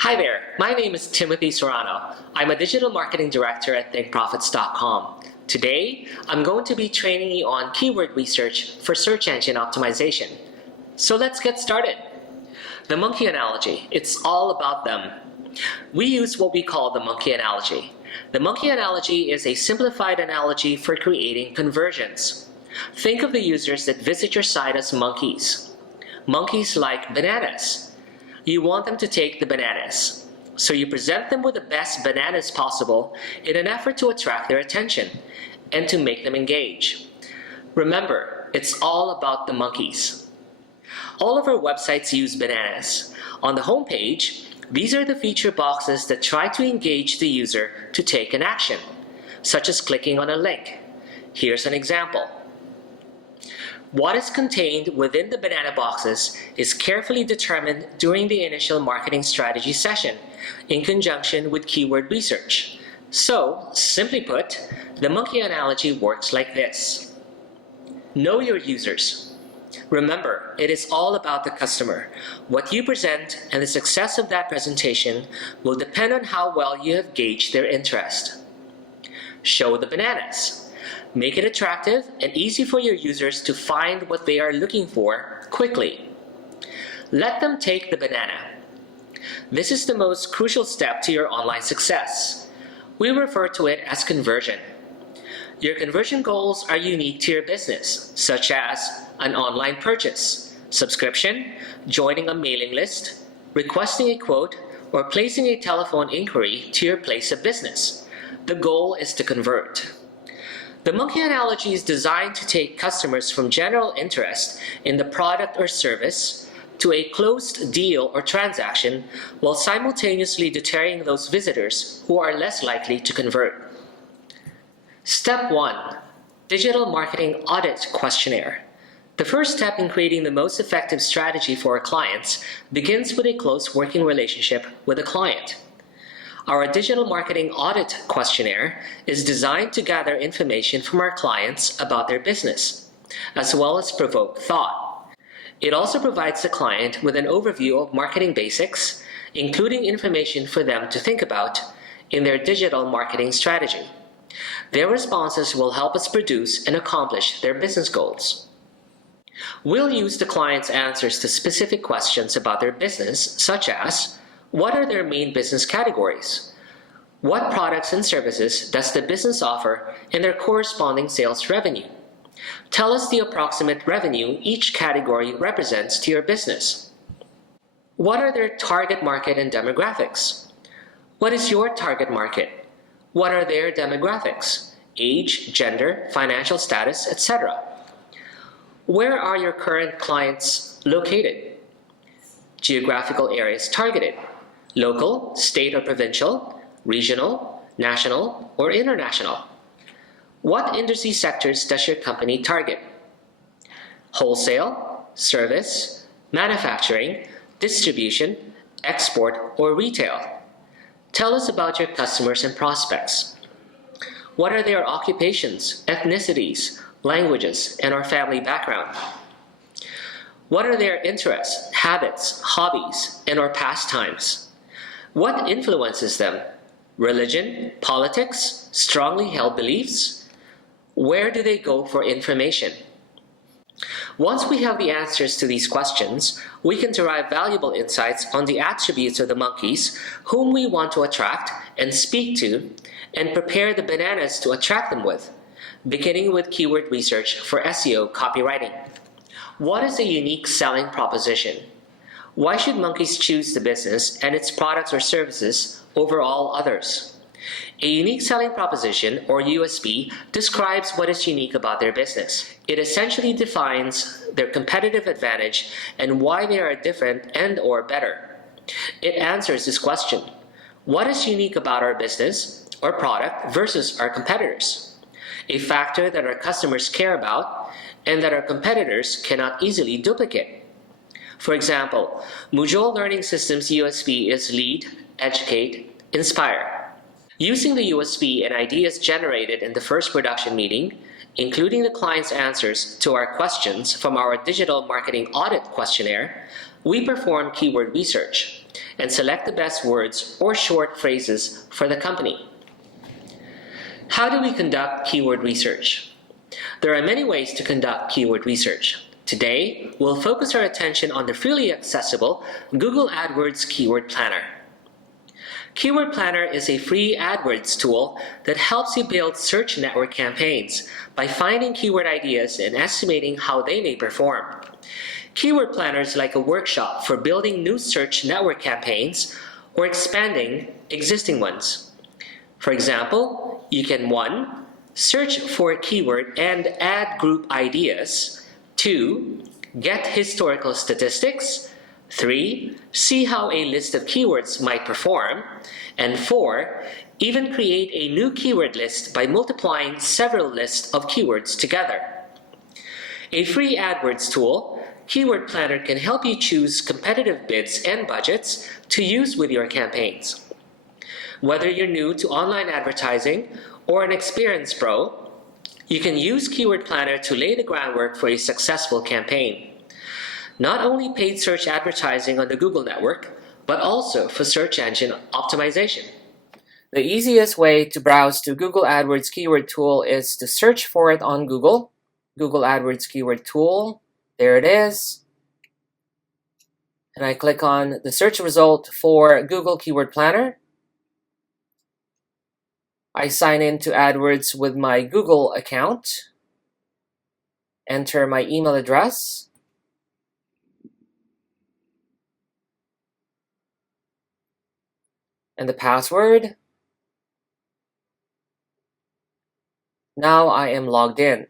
Hi there, my name is Timothy Serrano. I'm a digital marketing director at thinkprofits.com. Today, I'm going to be training you on keyword research for search engine optimization. So let's get started. The monkey analogy, it's all about them. We use what we call the monkey analogy. The monkey analogy is a simplified analogy for creating conversions. Think of the users that visit your site as monkeys. Monkeys like bananas. You want them to take the bananas. So you present them with the best bananas possible in an effort to attract their attention and to make them engage. Remember, it's all about the monkeys. All of our websites use bananas. On the home page, these are the feature boxes that try to engage the user to take an action, such as clicking on a link. Here's an example. What is contained within the banana boxes is carefully determined during the initial marketing strategy session in conjunction with keyword research. So, simply put, the monkey analogy works like this. Know your users. Remember, it is all about the customer. What you present and the success of that presentation will depend on how well you have gauged their interest. Show the bananas. Make it attractive and easy for your users to find what they are looking for quickly. Let them take the banana. This is the most crucial step to your online success. We refer to it as conversion. Your conversion goals are unique to your business, such as an online purchase, subscription, joining a mailing list, requesting a quote, or placing a telephone inquiry to your place of business. The goal is to convert. The monkey analogy is designed to take customers from general interest in the product or service to a closed deal or transaction while simultaneously deterring those visitors who are less likely to convert. Step 1. Digital Marketing Audit Questionnaire. The first step in creating the most effective strategy for our clients begins with a close working relationship with a client. Our digital marketing audit questionnaire is designed to gather information from our clients about their business, as well as provoke thought. It also provides the client with an overview of marketing basics, including information for them to think about in their digital marketing strategy. Their responses will help us produce and accomplish their business goals. We'll use the client's answers to specific questions about their business, such as, what are their main business categories? What products and services does the business offer and their corresponding sales revenue? Tell us the approximate revenue each category represents to your business. What are their target market and demographics? What is your target market? What are their demographics? Age, gender, financial status, etc. Where are your current clients located? Geographical areas targeted. Local, state or provincial, regional, national, or international. What industry sectors does your company target? Wholesale, service, manufacturing, distribution, export, or retail. Tell us about your customers and prospects. What are their occupations, ethnicities, languages, and/or family background? What are their interests, habits, hobbies, and/or pastimes? What influences them? Religion, politics, strongly held beliefs? Where do they go for information? Once we have the answers to these questions, we can derive valuable insights on the attributes of the monkeys whom we want to attract and speak to, and prepare the bananas to attract them with, beginning with keyword research for SEO copywriting. What is a unique selling proposition? Why should monkeys choose the business and its products or services over all others? A unique selling proposition, or USP, describes what is unique about their business. It essentially defines their competitive advantage and why they are different and/or better. It answers this question: what is unique about our business or product versus our competitors? A factor that our customers care about and that our competitors cannot easily duplicate. For example, Mutual Learning Systems' USP is lead, educate, inspire. Using the USP and ideas generated in the first production meeting, including the client's answers to our questions from our digital marketing audit questionnaire, we perform keyword research. and select the best words or short phrases for the company. How do we conduct keyword research? There are many ways to conduct keyword research. Today, we'll focus our attention on the freely accessible Google AdWords Keyword Planner. Keyword Planner is a free AdWords tool that helps you build search network campaigns by finding keyword ideas and estimating how they may perform. Keyword Planner is like a workshop for building new search network campaigns or expanding existing ones. For example, you can 1. Search for a keyword and add group ideas. 2. Get historical statistics. 3. See how a list of keywords might perform. And 4. Even create a new keyword list by multiplying several lists of keywords together. A free AdWords tool, Keyword Planner can help you choose competitive bids and budgets to use with your campaigns. Whether you're new to online advertising or an experienced pro, you can use Keyword Planner to lay the groundwork for a successful campaign. Not only paid search advertising on the Google network, but also for search engine optimization. The easiest way to browse to Google AdWords keyword tool is to search for it on Google. Google AdWords keyword tool, there it is. And I click on the search result for Google Keyword Planner. I sign in to AdWords with my Google account, enter my email address, and the password. Now I am logged in.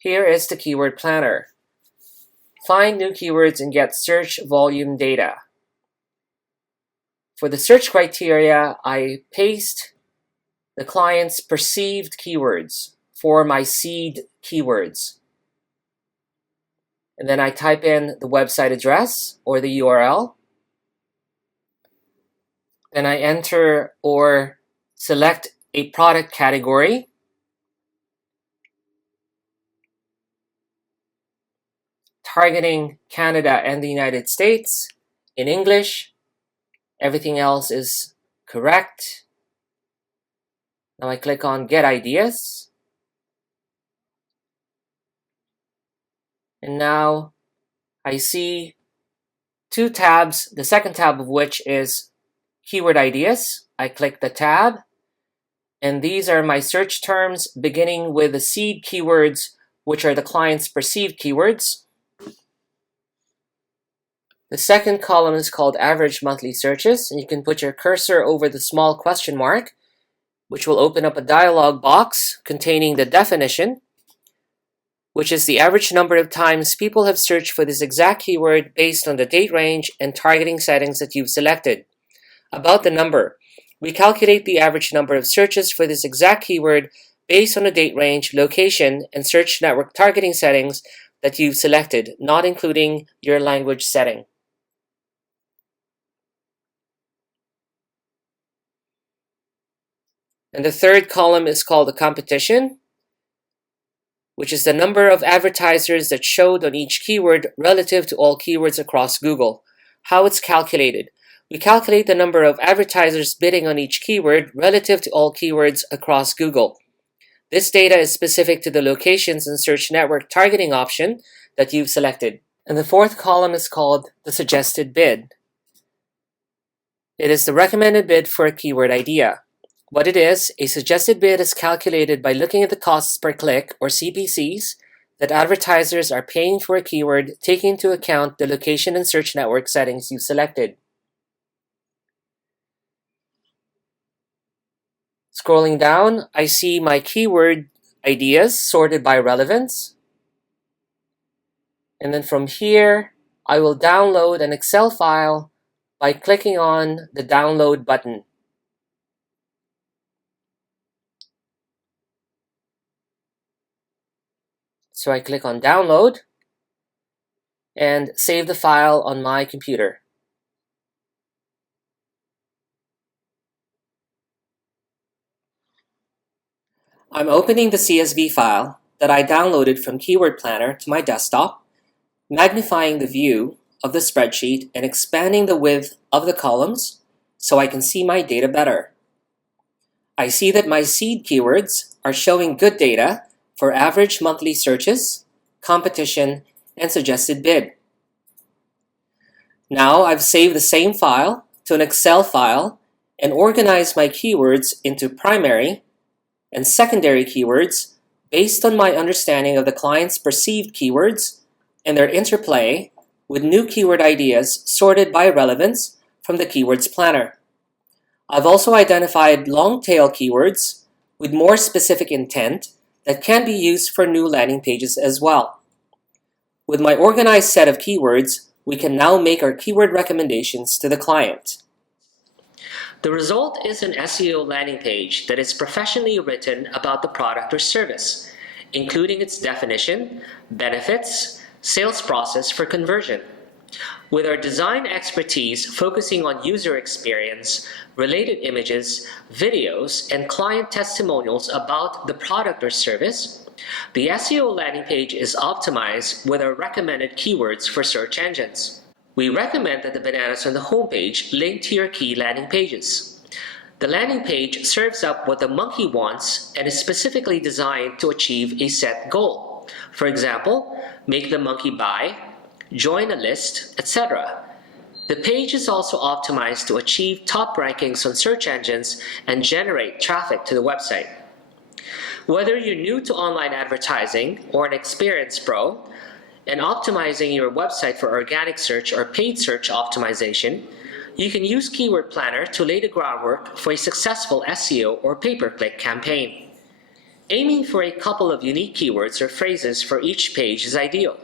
Here is the Keyword Planner. Find new keywords and get search volume data. For the search criteria, I paste the client's perceived keywords for my seed keywords. And then I type in the website address or the URL. Then I enter or select a product category. Targeting Canada and the United States in English. Everything else is correct. Now I click on Get Ideas. And now I see 2 tabs, the second tab of which is Keyword Ideas. I click the tab, and these are my search terms beginning with the seed keywords, which are the client's perceived keywords. The second column is called Average Monthly Searches, and you can put your cursor over the small question mark, which will open up a dialog box containing the definition, which is the average number of times people have searched for this exact keyword based on the date range and targeting settings that you've selected. About the number, we calculate the average number of searches for this exact keyword based on the date range, location, and search network targeting settings that you've selected, not including your language setting. And the third column is called the competition, which is the number of advertisers that showed on each keyword relative to all keywords across Google. How it's calculated. We calculate the number of advertisers bidding on each keyword relative to all keywords across Google. This data is specific to the locations and search network targeting option that you've selected. And the fourth column is called the suggested bid. It is the recommended bid for a keyword idea. What it is, a suggested bid is calculated by looking at the costs per click, or CPCs, that advertisers are paying for a keyword, taking into account the location and search network settings you selected. Scrolling down, I see my keyword ideas sorted by relevance. And then from here, I will download an Excel file by clicking on the download button. So I click on download and save the file on my computer. I'm opening the CSV file that I downloaded from Keyword Planner to my desktop, magnifying the view of the spreadsheet and expanding the width of the columns so I can see my data better. I see that my seed keywords are showing good data for average monthly searches, competition, and suggested bid. Now I've saved the same file to an Excel file and organized my keywords into primary and secondary keywords based on my understanding of the client's perceived keywords and their interplay with new keyword ideas sorted by relevance from the Keywords Planner. I've also identified long-tail keywords with more specific intent that can be used for new landing pages as well. With my organized set of keywords, we can now make our keyword recommendations to the client. The result is an SEO landing page that is professionally written about the product or service, including its definition, benefits, sales process for conversion. With our design expertise focusing on user experience, related images, videos, and client testimonials about the product or service, the SEO landing page is optimized with our recommended keywords for search engines. We recommend that the bananas on the homepage link to your key landing pages. The landing page serves up what the monkey wants and is specifically designed to achieve a set goal. For example, make the monkey buy, join a list, etc. The page is also optimized to achieve top rankings on search engines and generate traffic to the website. Whether you're new to online advertising or an experienced pro, and optimizing your website for organic search or paid search optimization, you can use Keyword Planner to lay the groundwork for a successful SEO or pay-per-click campaign. Aiming for a couple of unique keywords or phrases for each page is ideal.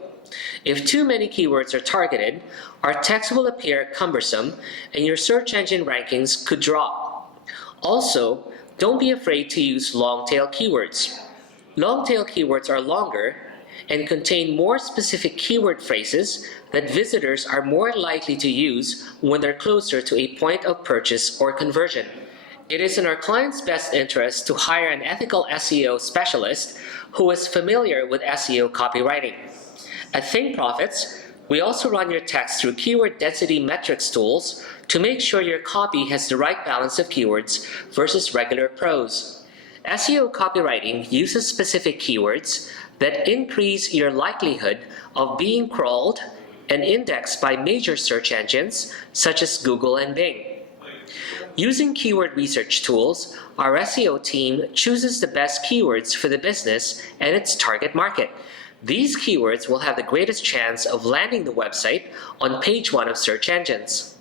If too many keywords are targeted, our text will appear cumbersome and your search engine rankings could drop. Also, don't be afraid to use long-tail keywords. Long-tail keywords are longer and contain more specific keyword phrases that visitors are more likely to use when they're closer to a point of purchase or conversion. It is in our client's best interest to hire an ethical SEO specialist who is familiar with SEO copywriting. At Think Profits, we also run your text through keyword density metrics tools to make sure your copy has the right balance of keywords versus regular prose. SEO copywriting uses specific keywords that increase your likelihood of being crawled and indexed by major search engines such as Google and Bing. Using keyword research tools, our SEO team chooses the best keywords for the business and its target market. These keywords will have the greatest chance of landing the website on page 1 of search engines.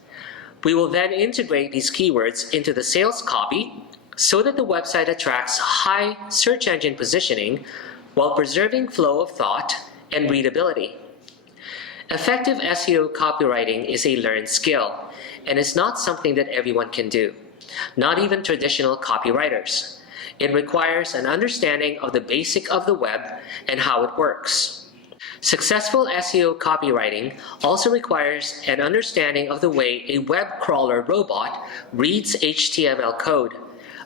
We will then integrate these keywords into the sales copy so that the website attracts high search engine positioning while preserving flow of thought and readability. Effective SEO copywriting is a learned skill and is not something that everyone can do, not even traditional copywriters. It requires an understanding of the basic of the web and how it works. Successful SEO copywriting also requires an understanding of the way a web crawler robot reads HTML code,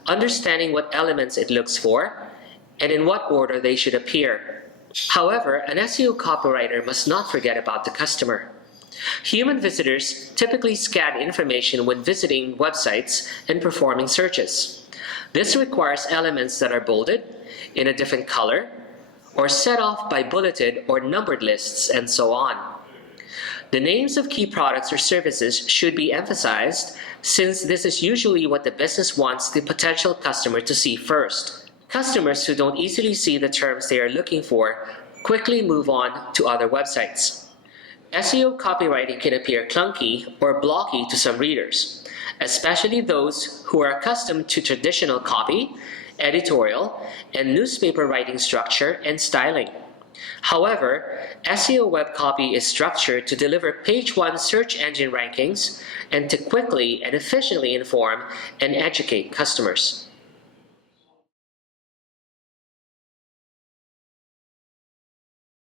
understanding what elements it looks for, and in what order they should appear. However, an SEO copywriter must not forget about the customer. Human visitors typically scan information when visiting websites and performing searches. This requires elements that are bolded, in a different color, or set off by bulleted or numbered lists, and so on. The names of key products or services should be emphasized, since this is usually what the business wants the potential customer to see first. Customers who don't easily see the terms they are looking for quickly move on to other websites. SEO copywriting can appear clunky or blocky to some readers, especially those who are accustomed to traditional copy, editorial, and newspaper writing structure and styling. However, SEO web copy is structured to deliver page 1 search engine rankings and to quickly and efficiently inform and educate customers.